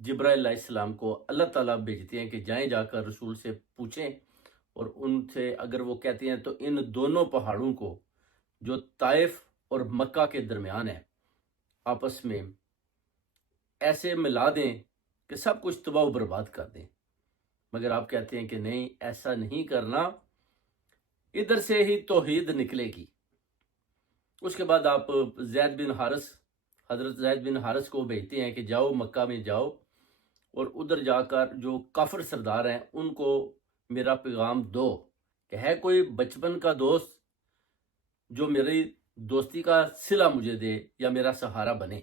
جبرائیل علیہ السلام کو اللہ تعالیٰ بھیجتے ہیں کہ جائیں جا کر رسول سے پوچھیں، اور ان سے اگر وہ کہتے ہیں تو ان دونوں پہاڑوں کو جو طائف اور مکہ کے درمیان ہے آپس میں ایسے ملا دیں کہ سب کچھ تباہ و برباد کر دیں۔ مگر آپ کہتے ہیں کہ نہیں، ایسا نہیں کرنا، ادھر سے ہی توحید نکلے گی۔ اس کے بعد آپ حضرت زید بن حارث کو بھیجتے ہیں کہ جاؤ مکہ میں جاؤ، اور ادھر جا کر جو کافر سردار ہیں ان کو میرا پیغام دو کہ ہے کوئی بچپن کا دوست جو میری دوستی کا صلہ مجھے دے یا میرا سہارا بنے۔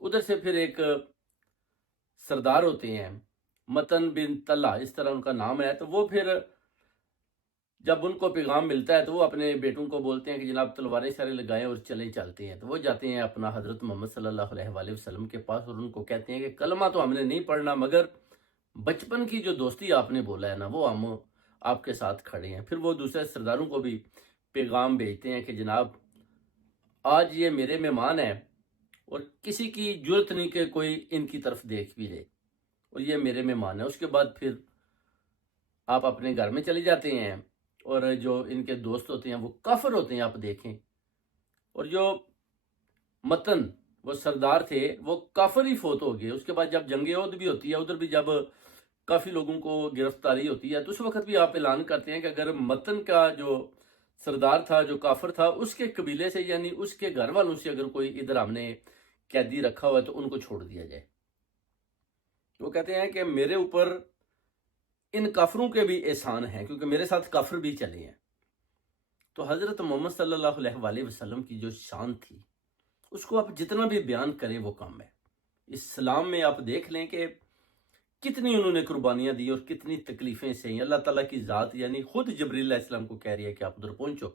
ادھر سے پھر ایک سردار ہوتے ہیں متن بن طلحہ، اس طرح ان کا نام ہے، تو وہ پھر جب ان کو پیغام ملتا ہے تو وہ اپنے بیٹوں کو بولتے ہیں کہ جناب تلواریں سارے لگائیں اور چلتے ہیں۔ تو وہ جاتے ہیں اپنا حضرت محمد صلی اللہ علیہ وآلہ وسلم کے پاس، اور ان کو کہتے ہیں کہ کلمہ تو ہم نے نہیں پڑھنا، مگر بچپن کی جو دوستی آپ نے بولا ہے نا، وہ ہم آپ کے ساتھ کھڑے ہیں۔ پھر وہ دوسرے سرداروں کو بھی پیغام بھیجتے ہیں کہ جناب آج یہ میرے مہمان ہیں، اور کسی کی جرت نہیں کہ کوئی ان کی طرف دیکھ بھی لے، اور یہ میرے مہمان ہیں۔ اس کے بعد پھر آپ اپنے گھر میں چلے جاتے ہیں، اور جو ان کے دوست ہوتے ہیں وہ کافر ہوتے ہیں، آپ دیکھیں، اور جو متن وہ سردار تھے وہ کافر ہی فوت ہو گئے۔ اس کے بعد جب جنگ عہد بھی ہوتی ہے، ادھر بھی جب کافی لوگوں کو گرفتاری ہوتی ہے، تو اس وقت بھی آپ اعلان کرتے ہیں کہ اگر متن کا جو سردار تھا جو کافر تھا، اس کے قبیلے سے یعنی اس کے گھر والوں سے اگر کوئی ادھر ہم نے قیدی رکھا ہوا ہے تو ان کو چھوڑ دیا جائے۔ وہ کہتے ہیں کہ میرے اوپر ان کافروں کے بھی احسان ہیں، کیونکہ میرے ساتھ کافر بھی چلے ہیں۔ تو حضرت محمد صلی اللہ علیہ وآلہ وسلم کی جو شان تھی، اس کو آپ جتنا بھی بیان کریں وہ کم ہے۔ اسلام میں آپ دیکھ لیں کہ کتنی انہوں نے قربانیاں دی اور کتنی تکلیفیں سہیں۔ اللہ تعالیٰ کی ذات یعنی خود جبریل علیہ السلام کو کہہ رہی ہے کہ آپ ادھر پہنچو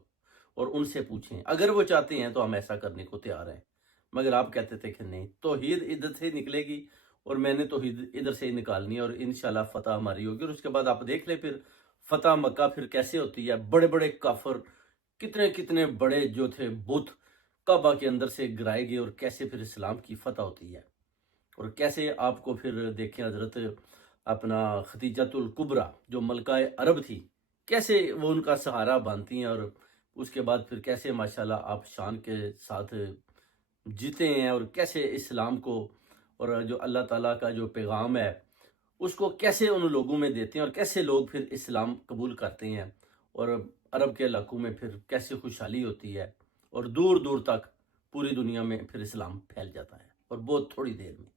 اور ان سے پوچھیں، اگر وہ چاہتے ہیں تو ہم ایسا کرنے کو تیار ہیں۔ مگر آپ کہتے تھے کہ نہیں، توحید ادھر سے نکلے گی، اور میں نے توحید ادھر سے ہی نکالنی ہے، اور انشاءاللہ فتح ہماری ہوگی۔ اور اس کے بعد آپ دیکھ لیں پھر فتح مکہ پھر کیسے ہوتی ہے۔ بڑے بڑے کافر، کتنے کتنے بڑے جو تھے بت کعبہ کے اندر سے گرائے گئے، اور کیسے پھر اسلام کی فتح ہوتی ہے۔ اور کیسے آپ کو پھر دیکھیں حضرت اپنا خدیجۃ الکبریٰ جو ملکہ عرب تھی، کیسے وہ ان کا سہارا بنتی ہیں، اور اس کے بعد پھر کیسے ماشاءاللہ آپ شان کے ساتھ جیتے ہیں، اور کیسے اسلام کو اور جو اللہ تعالیٰ کا جو پیغام ہے اس کو کیسے ان لوگوں میں دیتے ہیں، اور کیسے لوگ پھر اسلام قبول کرتے ہیں، اور عرب کے علاقوں میں پھر کیسے خوشحالی ہوتی ہے، اور دور دور تک پوری دنیا میں پھر اسلام پھیل جاتا ہے، اور بہت تھوڑی دیر میں۔